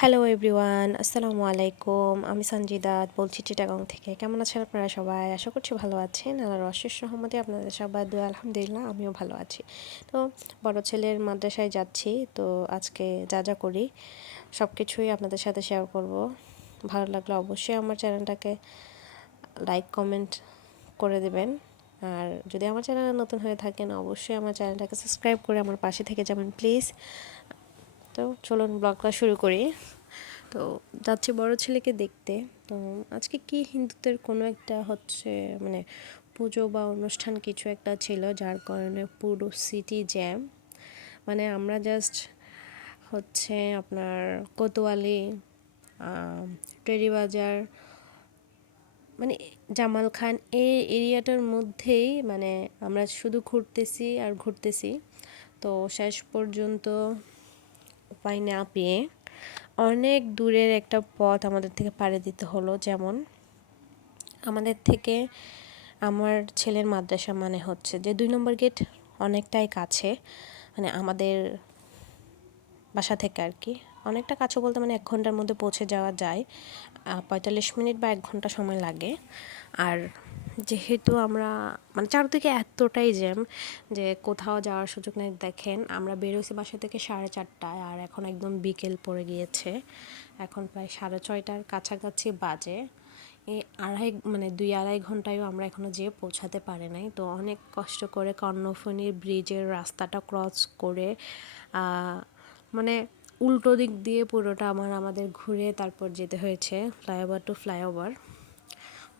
Hello everyone, আসসালামু আলাইকুম। আমি সঞ্জিদাত বলছি চিটাগং থেকে। কেমন আছেন আপনারা সবাই? আশা করছি ভালো আছেন। আল্লাহর অশেষ রহমতে আপনাদের সবার দোয়া আলহামদুলিল্লাহ আমিও ভালো আছি। তো বড় ছেলের মাদ্রাসায় যাচ্ছি, তো আজকে যা যা করি সব কিছুই আপনাদের সাথে শেয়ার করব। ভালো লাগলে অবশ্যই আমার চ্যানেলটাকে লাইক কমেন্ট করে দেবেন। আর যদি আমার চ্যানেলে নতুন হয়ে থাকেন অবশ্যই আমার চ্যানেলটাকে সাবস্ক্রাইব করে আমার পাশে থেকে যাবেন প্লিজ। তো চলুন ব্লগটা শুরু করি। তো যাচ্ছি বড় ছেলেকে দেখতে। তো আজকে কি হিন্দুদের কোনো একটা মানে পুজো বা অনুষ্ঠান কিছু একটা ছিল, যার কারণে পুরো সিটি জ্যাম। মানে আমরা জাস্ট আপনার কোতোয়ালি, টেরি বাজার, মানে জামাল খান এই এরিয়াটার মধ্যেই মানে আমরা শুধু ঘুরতেছি আর ঘুরতেছি। তো শেষ পর্যন্ত উপায় না পেয়ে অনেক দূরের একটা পথ আমাদের থেকে পাড়ি দিতে হলো। যেমন আমাদের থেকে আমার ছেলের মাদ্রাসা মানে যে 2 নম্বর গেট অনেকটাই কাছে, মানে আমাদের বাসা থেকে আর কি। অনেকটা কাছে বলতে মানে 1 ঘন্টার মধ্যে পৌঁছে যাওয়া যায়, 45 মিনিট বা 1 ঘন্টা সময় লাগে। আর যেহেতু আমরা মানে চারদিকে এতটাই জ্যাম যে কোথাও যাওয়ার সুযোগ নেই। দেখেন আমরা বেরোইছি বাসা থেকে 4:30টায়, আর এখন একদম বিকেল পড়ে গিয়েছে। এখন প্রায় 6:30টার কাছাকাছি বাজে। এই মানে 2-2.5 ঘন্টায়ও আমরা এখনও যেয়ে পৌঁছাতে পারি নাই। তো অনেক কষ্ট করে কর্ণফুলী ব্রিজের রাস্তাটা ক্রস করে মানে উল্টো দিক দিয়ে পুরোটা আমাদের ঘুরে তারপর যেতে হয়েছে ফ্লাইওভার টু ফ্লাইওভার।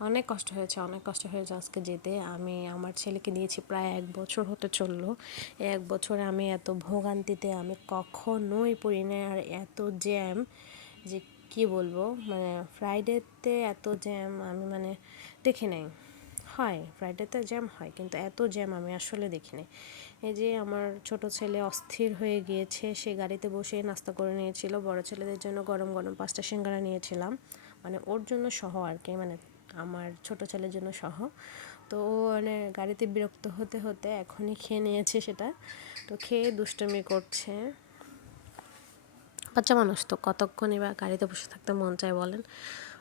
অনেক কষ্ট হয়েছে আজকে যেতে। আমি আমার ছেলেকে নিয়েছি প্রায় 1 বছর হতে চললো। 1 বছরে আমি এত ভোগান্তিতে আমি কখনোই পড়ি না। আর এত জ্যাম যে কি বলবো, মানে ফ্রাইডেতে এত জ্যাম আমি মানে দেখি নাই। হয় ফ্রাইডেতে জ্যাম হয়, কিন্তু এত জ্যাম আমি আসলে দেখি নাই। এই যে আমার ছোট ছেলে অস্থির হয়ে গিয়েছে, সে গাড়িতে বসে নাস্তা করে নিয়েছিল। বড় ছেলেদের জন্য গরম গরম 5টা সিঙ্গারা নিয়েছিলাম, মানে ওর জন্য সহ আর কি, মানে আমার ছোট ছেলের জন্য সহ। তো ও মানে গাড়িতে বিরক্ত হতে হতে এখনই খেয়ে নিয়েছে সেটা। তো খেয়ে দুষ্টুমি করছে। বাচ্চা মানুষ তো কতক্ষণই বা গাড়িতে বসে থাকতে মন চায় বলেন।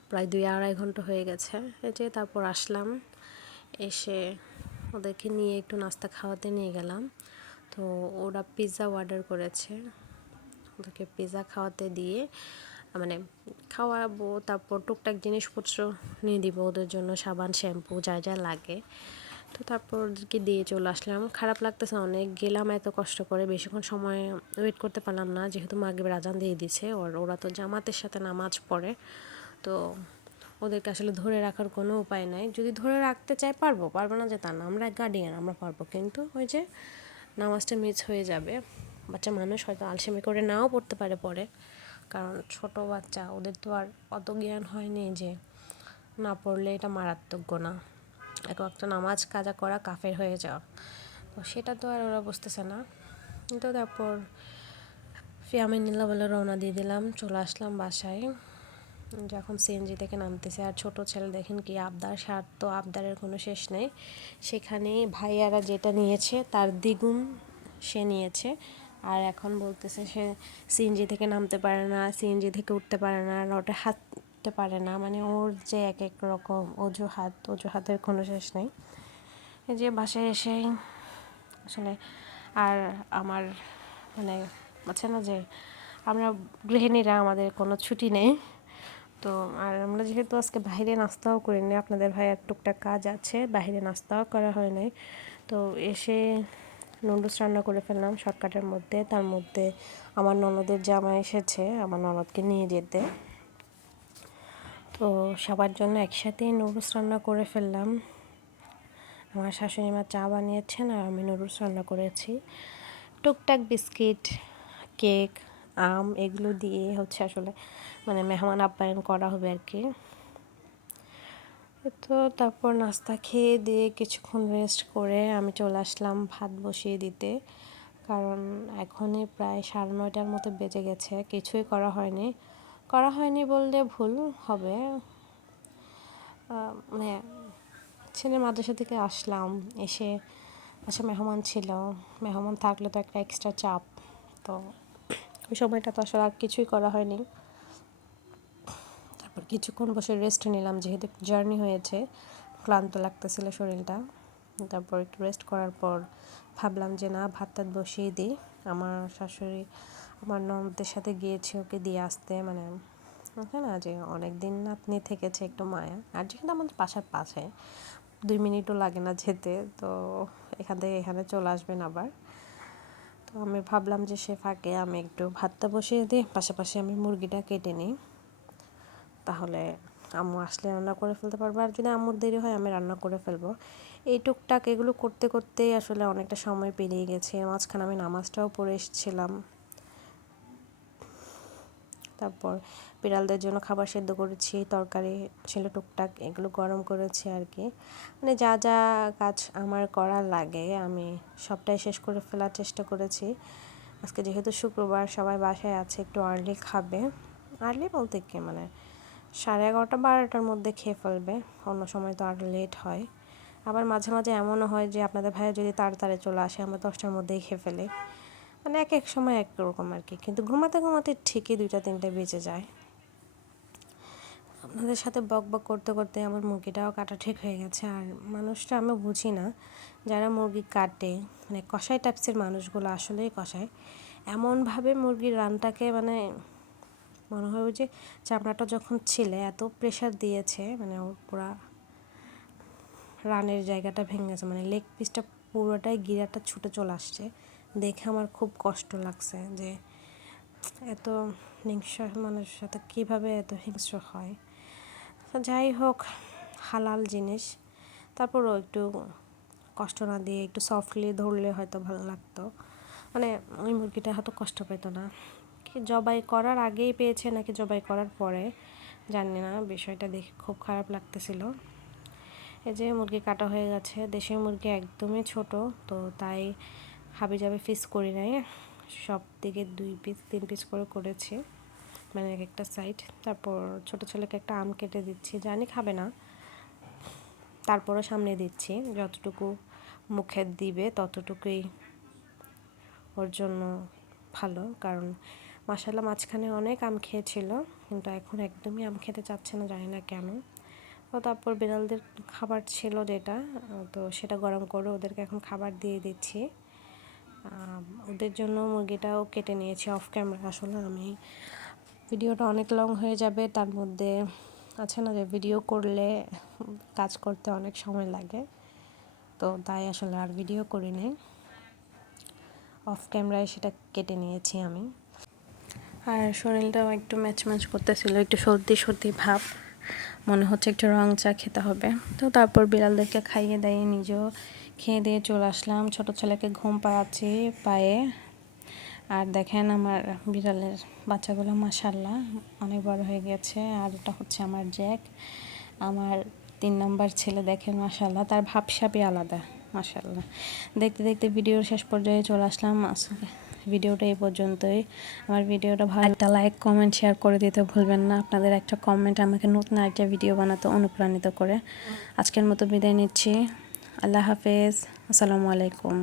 প্রায় 2-2.5 ঘন্টা হয়ে গেছে। এই যে তারপর আসলাম, এসে ওদেরকে নিয়ে একটু নাস্তা খাওয়াতে নিয়ে গেলাম। তো ওরা পিৎজা অর্ডার করেছে, ওদেরকে পিৎজা খাওয়াতে দিয়ে মানে খাওয়াবো, তারপর টুকটাক জিনিসপত্র নিয়ে দিব ওদের জন্য, সাবান শ্যাম্পু যা যা লাগে। তো তারপর ওদেরকে দিয়ে চলে আসলাম। খারাপ লাগতেছে অনেক, গেলাম এত কষ্ট করে, বেশিক্ষণ সময় ওয়েট করতে পারলাম না যেহেতু মাগরিবের আজান দিয়ে দিছে। ওরা তো জামাতের সাথে নামাজ পড়ে। তো ওদেরকে আসলে ধরে রাখার কোনো উপায় নাই। যদি ধরে রাখতে চাই পারবো না যে তা না, আমরা গার্ডিয়ান, আমরা পারবো, কিন্তু ওই যে নামাজটা মিস হয়ে যাবে। বাচ্চা মানুষ হয়তো আলসেমি করে নাও পড়তে পারে পরে, কারণ ছোট বাচ্চা, ওদের তো আর অত জ্ঞান হয়নি যে না পড়লে এটা মারাত্মক গুনাহ, একটা নামাজ কাজা করা কাফের হয়ে যাওয়া। তো সেটা তো আর ওরা বুঝতেছে না। কিন্তু তারপর ফিয়ামিনিল্লা বলে রওনা দিয়ে দিলাম, চলে আসলাম বাসায়। যখন সিএনজি থেকে নামতেছে, আর ছোট ছেলে দেখেন কি আবদার, তো আবদারের কোনো শেষ নেই। সেখানেই ভাইয়ারা যেটা নিয়েছে তার দ্বিগুণ সে নিয়েছে। আর এখন বলতেছে সে সিএনজি থেকে নামতে পারে না, সিএনজি থেকে উঠতে পারে না, রটে হাঁটতে পারে না। মানে ওর যে এক এক রকম অজুহাতের কোনো শেষ নেই। এই যে বাসায় এসেই আসলে আর আমার মানে আছে না যে আমরা গৃহিণীরা আমাদের কোনো ছুটি নেই। তো আর আমরা যেহেতু আজকে বাইরে নাস্তাও করিনি, আপনাদের ভাইয়ার টুকটাক কাজ আছে, বাইরে নাস্তাও করা হয় নাই। তো এসে নুডলস রান্না করে ফেললাম শর্টকাটের মধ্যে। তার মধ্যে আমার ননদের জামাই এসেছে আমার ননদকে নিয়ে যেতে। তো সবার জন্য একসাথেই নুডলস রান্না করে ফেললাম। আমার শাশুড়ি মা চা বানিয়েছেন আর আমি নুডলস রান্না করেছি। টুকটাক বিস্কিট, কেক, আম এগুলো দিয়ে আসলে মানে মেহমান আপ্যায়ন করা হবে আর কি। তো তারপর নাস্তা খেয়ে দিয়ে কিছুক্ষণ রেস্ট করে আমি চলে আসলাম ভাত বসিয়ে দিতে, কারণ এখনই প্রায় 9:30টার মতো বেজে গেছে, কিছুই করা হয়নি বললে ভুল হবে। মানে ছেলে মাদ্রাসা থেকে আসলাম, এসে মেহমান ছিল, মেহমান থাকলে তো একটা এক্সট্রা চাপ। তো ওই সময়টা তো আসলে আর কিছুই করা হয়নি। কিছুক্ষণ বসে রেস্ট নিলাম, যেহেতু জার্নি হয়েছে, ক্লান্ত লাগতেছিল শরীরটা। তারপর একটু রেস্ট করার পর ভাবলাম যে না, ভাত টাত বসিয়ে দিই। আমার শাশুড়ি আমার ননদের সাথে গিয়েছে ওকে দিয়ে আসতে, মানে না যে অনেক দিন নাতনি থেকেছে, একটু মায়া। আর যেখানে আমাদের বাসার পাশে 2 মিনিটও লাগে না যেতে, তো এখান থেকে এখানে চলে আসবেন আবার। তো আমি ভাবলাম যে সে ফাঁকে আমি একটু ভাতটা বসিয়ে দিই, পাশাপাশি আমি মুরগিটা কেটে নিই, তাহলে আম্মু আসলে রান্না করে ফেলতে পারবো। আর যদি আম্মুর দেরি হয় আমি রান্না করে ফেলবো। এই টুকটাক এগুলো করতে করতেই আসলে অনেকটা সময় পেরিয়ে গেছে। মাঝখানে আমি নামাজটাও পড়ে এসেছিলাম। তারপর বিড়ালদের জন্য খাবার সেদ্ধ করেছি, তরকারি ছিল টুকটাক, এগুলো গরম করেছি আর কি। মানে যা যা কাজ আমার করার লাগে আমি সবটাই শেষ করে ফেলার চেষ্টা করেছি। আজকে যেহেতু শুক্রবার, সবাই বাসায় আছে, একটু আর্লি খাবে। আর্লি বলতে কি, মানে 11:30 12টার মধ্যে খেয়ে ফেলবে। অন্য সময় তো আর লেট হয়। আবার মাঝে মাঝে এমনও হয় যে আপনাদের ভাইয়া যদি তাড়াতাড়ি চলে আসে, আমরা 10টার মধ্যেই খেয়ে ফেলি। মানে এক এক সময় এক রকম আর কি, কিন্তু ঘুমাতে ঘুমাতে ঠিকই 2টা 3টে বেজে যায়। আপনাদের সাথে বক বক করতে করতে আমার মুরগিটাও কাটা ঠিক হয়ে গেছে। আর মানুষটা আমি বুঝি না, যারা মুরগি কাটে, মানে কষাই টাইপসের মানুষগুলো আসলেই কষায়। এমনভাবে মুরগির রানটাকে, মানে মনে হয় ওই যে চামড়াটা যখন ছিলে এত প্রেশার দিয়েছে, মানে ওর পুরা রানের জায়গাটা ভেঙে গেছে, মানে লেগ পিসটা পুরোটাই গিরাটা ছুটে চলে আসছে। দেখে আমার খুব কষ্ট লাগছে যে এত হিংস্র মানুষের সাথে কীভাবে এত হিংস্র হয়। তো যাই হোক, হালাল জিনিস, তারপরও একটু কষ্ট না দিয়ে একটু সফটলি ধরলে হয়তো ভালো লাগতো। মানে ওই মুরগিটা হয়তো কষ্ট পেত না। কি জবাই করার আগেই পেয়েছে নাকি জবাই করার পরে জানি না, বিষয়টা দেখে খুব খারাপ লাগতেছিল। এই যে মুরগি কাটা হয়ে গেছে। দেশি মুরগি একদমই ছোট, তো তাই হাবিজাবি পিস করি নাই, সব দিকে 2 পিস 3 পিস করে করেছি, মানে এক একটা সাইড। তারপর ছোট ছেলেকে একটা আম কেটে দিচ্ছি, জানি খাবে না, তারপরও সামনে দিচ্ছি, যতটুকু মুখে দিবে ততটুকুই ওর জন্য ভালো। কারণ মাশাআল্লাহ মাঝখানে অনেক আম খেয়েছিল, কিন্তু এখন একদমই আম খেতে চাচ্ছে না, জানি না কেন। তো তারপর বিড়ালদের খাবার ছিল যেটা, তো সেটা গরম করে ওদেরকে এখন খাবার দিয়ে দিচ্ছি। ওদের জন্য মুরগিটাও কেটে নিয়েছি অফ ক্যামেরা। আসলে আমি ভিডিওটা অনেক লং হয়ে যাবে, তার মধ্যে আছে না যে ভিডিও করলে কাজ করতে অনেক সময় লাগে, তো তাই আসলে আর ভিডিও করি নাই, অফ ক্যামেরায় সেটা কেটে নিয়েছি আমি। আর শরীরটাও একটু ম্যাচ ম্যাচ করতেছিল, একটু সর্দি সর্দি ভাব, মনে হচ্ছে একটু রং চা খেতে হবে। তো তারপর বিড়ালদেরকে খাইয়ে দাইয়ে নিজেও খেয়ে দিয়ে চলে আসলাম। ছোটো ছেলেকে ঘুম পাড়াচ্ছি পায়ে। আর দেখেন আমার বিড়ালের বাচ্চাগুলো মাশাআল্লাহ অনেক বড় হয়ে গেছে। আর এটা হচ্ছে আমার জ্যাক, আমার 3 নম্বর ছেলে। দেখেন মাশাআল্লাহ, তার ভাবসাবই আলাদা মাশাআল্লাহ। দেখতে দেখতে ভিডিওর শেষ পর্যায়ে চলে আসলাম। আসলে ভিডিওটা এই পর্যন্তই। আমার ভিডিওটা ভালো একটা লাইক কমেন্ট শেয়ার করে দিতে ভুলবেন না। আপনাদের একটা কমেন্ট আমাকে নতুন একটা ভিডিও বানাতে অনুপ্রাণিত করে। আজকের মতো বিদায় নিচ্ছি। আল্লাহ হাফেজ, আসসালামু আলাইকুম।